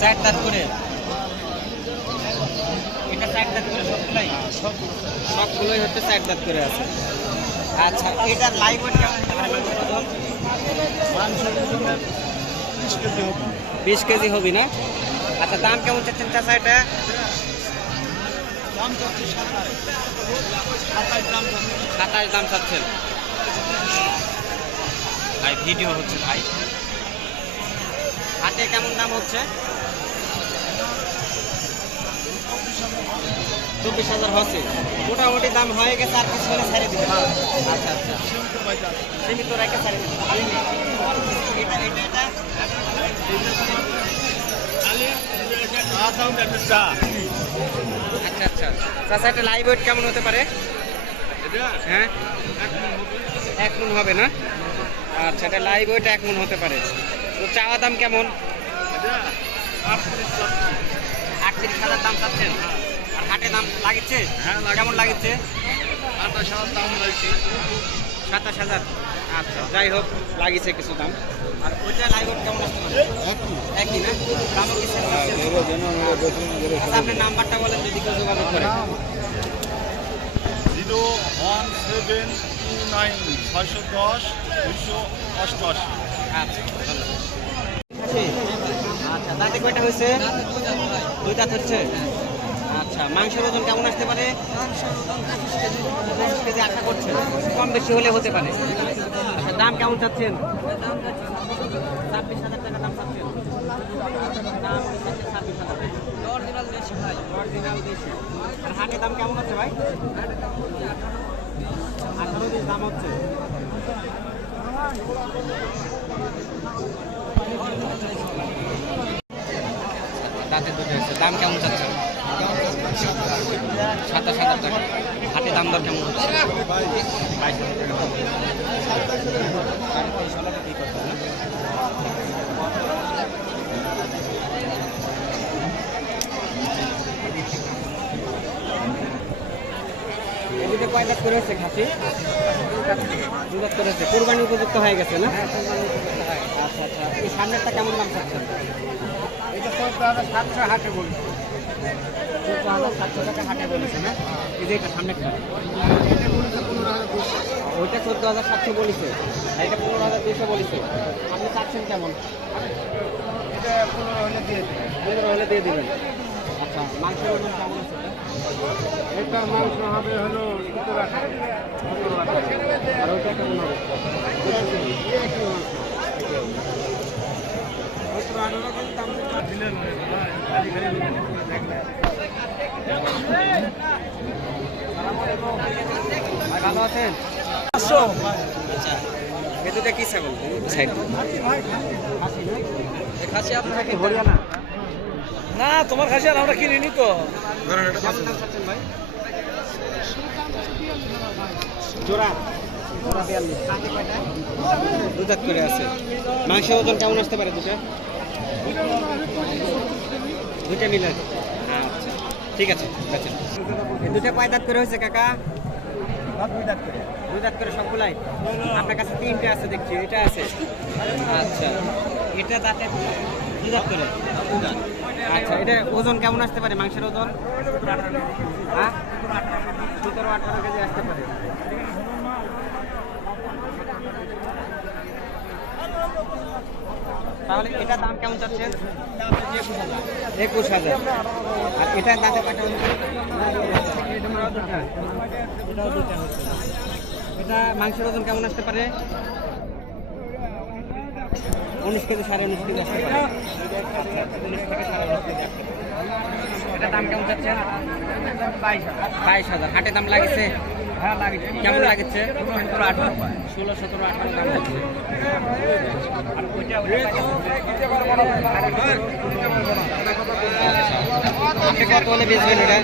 চার দাঁত করে। এটা চার দাঁত করে সবগুলাই? সব। সবগুলোই হচ্ছে চার দাঁত করে আছে। আচ্ছা এটার লাইভ ওয়েট কেমন বিশ কেজি হবে। না? আচ্ছা দাম কেমন চাচ্ছেন চাচা এটা? সাতাশ। দাম চাচ্ছেন। ভাই ভিডিও হচ্ছে ভাই। হাতে কেমন দাম হচ্ছে? চব্বিশ হাজার হচ্ছে। মোটামুটি দাম হয়ে গেছে আর কিছু হলে ছেড়ে দিবে। আচ্ছা আচ্ছা। সীমিত রেখে ছেড়ে দিবে। এটা এটা এটা আচ্ছা আচ্ছা। চাচা এটা লাইভ ওয়েট কেমন হতে পারে? হ্যাঁ? এক মন হবে না? আচ্ছা এটা লাইভ ওয়েট এক মন হতে পারে। তো চাওয়া দাম কেমন? আটত্রিশ হাজার দাম চাচ্ছেন? আর হাটে দাম লাগিচ্ছে? হ্যাঁ। কেমন লাগিচ্ছে? আঠাশ হাজার দাম লাগছে সাতাশ হাজার। আচ্ছা যাই হোক লাগিছে কিছু দাম। আর ওইটা ওয়েট কেমন আসতে একই। না? দামও কি same আছে? আচ্ছা আপনার নাম্বারটা বলেন যদি কেউ যোগাযোগ করে। Zero one seven two nine ছয়শো দশ দুশো অষ্টআশি। আচ্ছা আচ্ছা দাঁতে কয়টা হয়েছে? দুই দাঁত হচ্ছে? আচ্ছা মাংসের ওজন কেমন আসতে পারে? কেজি। আশা করছে কম বেশি হলে হতে পারে। আচ্ছা দাম কেমন চাচ্ছেন? ছাব্বিশ হাজার টাকা দাম চাচ্ছেন দাম চাচ্ছেন ছাব্বিশ হাজার অরিজিনাল দেশি ভাই অরিজিনাল দেশি। আর দাম কেমন আছে ভাই? আঠারো দিন দাম হচ্ছে। দুটো হচ্ছে দাম কেমন চাচ্ছে সাতাশ হাজার টাকা। হাতে দাম দর কেমন হচ্ছে? বাইশ হাজার টাকা দাম। গাড়ি তেইশ হলে বিক্রি করতে হবে না? এদিকে কয় দাঁত করে হচ্ছে খাসি দু দাঁত করে কোরবানি উপযুক্ত হয়ে গেছে। না আচ্ছা আচ্ছা। এই সামনেরটা কেমন দাম চাচ্ছেন? এটা সব সাতশো হাটে বলি চোদ্দ হাজার সাতশো টাকা হাটে বলেছে। না এই যে এটা সামনেরটা ওইটা চোদ্দ হাজার সাতশো বলেছে। আর এটা পনেরো হাজার দুশো বলেছে। আপনি চাচ্ছেন কেমন? এটা পনেরো হলে দিয়ে পনেরো হলে দিয়ে দেবেন। আচ্ছা মাংসের ওজন কেমন আছে? এটা? এটা মাংস হবে হলো সতেরো। আর ওইটা কেমন হবে ভালো আছেন আচ্ছা কি ছাগল সাইড খাসি আপনার কি হরিয়ানা না, তোমার খাসি আর আমরা কিনিনি তো। করে আছে মাংসের কেমন আসতে পারে দুটা মিলে আচ্ছা ঠিক আছে করে হয়েছে কাকা দাঁত করে সবগুলাই আপনার কাছে তিনটে আছে দেখছি এটা আছে আচ্ছা এটা দাঁতে দুই করে। আচ্ছা এটা ওজন কেমন আসতে পারে, মাংসের ওজন? হ্যাঁ? কেজি আসতে পারে। তাহলে এটা দাম কেমন চাচ্ছেন একুশ হাজার। এটা মাংসের ওজন কেমন আসতে পারে? উনিশ কেজি সাড়ে উনিশ কেজি আসতে পারে। উনিশ থেকে সাড়ে উনিশ কেজি আসতে পারে এটা দাম কেমন চাচ্ছেন? বাইশ হাজার। হাটে দাম লাগছে? হ্যাঁ কেমন লাগছে? সতেরো আঠারো। ষোলো সতেরো আঠারো দাম লাগছে। আর ওইটা ওইটা। আপনি কত হলে বেচবেন ওটা?